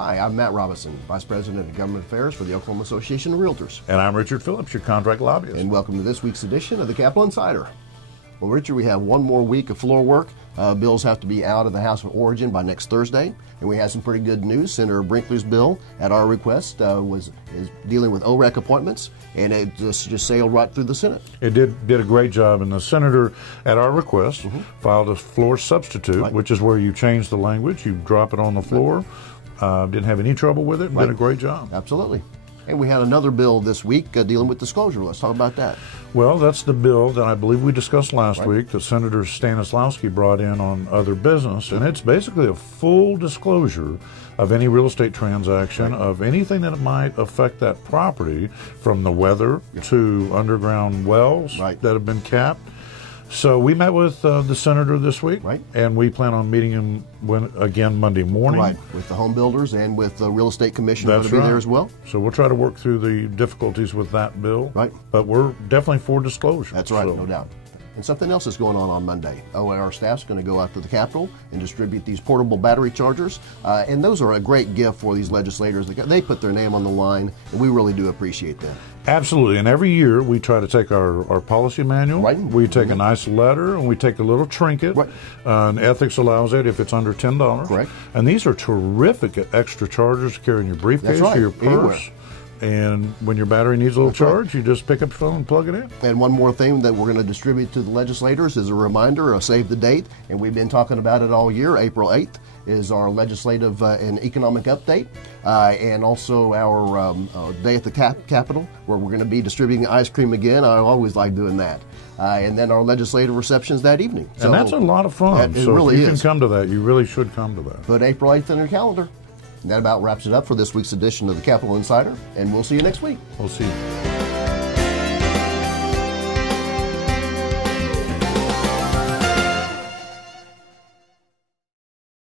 Hi, I'm Matt Robison, Vice President of Government Affairs for the Oklahoma Association of Realtors. And I'm Richard Phillips, your contract lobbyist. And welcome to this week's edition of the Capitol Insider. Well, Richard, we have one more week of floor work. Bills have to be out of the House of Origin by next Thursday. And we have some pretty good news. Senator Brinkley's bill, at our request, is dealing with OREC appointments, and it just sailed right through the Senate. It did a great job, and the senator, at our request, filed a floor substitute, which is where you change the language, you drop it on the floor. Didn't have any trouble with it. Did a great job. Absolutely. And we had another bill this week dealing with disclosure. Let's talk about that. Well, that's the bill that I believe we discussed last week that Senator Stanislawski brought in on other business, and it's basically a full disclosure of any real estate transaction, of anything that might affect that property, from the weather to underground wells that have been capped. So we met with the senator this week, and we plan on meeting him again Monday morning. With the home builders and with the real estate commission going to be there as well. So we'll try to work through the difficulties with that bill. But we're definitely for disclosure. That's right, no doubt. And something else is going on Monday. Our staff's going to go out to the Capitol and distribute these portable battery chargers. And those are a great gift for these legislators. They put their name on the line, and we really do appreciate that. Absolutely. And every year we try to take our policy manual, we take a nice letter, and we take a little trinket. And ethics allows it if it's under $10. And these are terrific extra chargers to carry in your briefcase or your purse. And when your battery needs a little charge, you just pick up your phone and plug it in. And one more thing that we're going to distribute to the legislators is a reminder, a save the date, and we've been talking about it all year. April 8th is our legislative and economic update, and also our day at the Capitol, where we're going to be distributing ice cream again. I always like doing that. And then our legislative receptions that evening. And that's a lot of fun. It so really if you can come to that, you really should come to that. Put April 8th on your calendar. And that about wraps it up for this week's edition of the Capitol Insider, and we'll see you next week. We'll see you.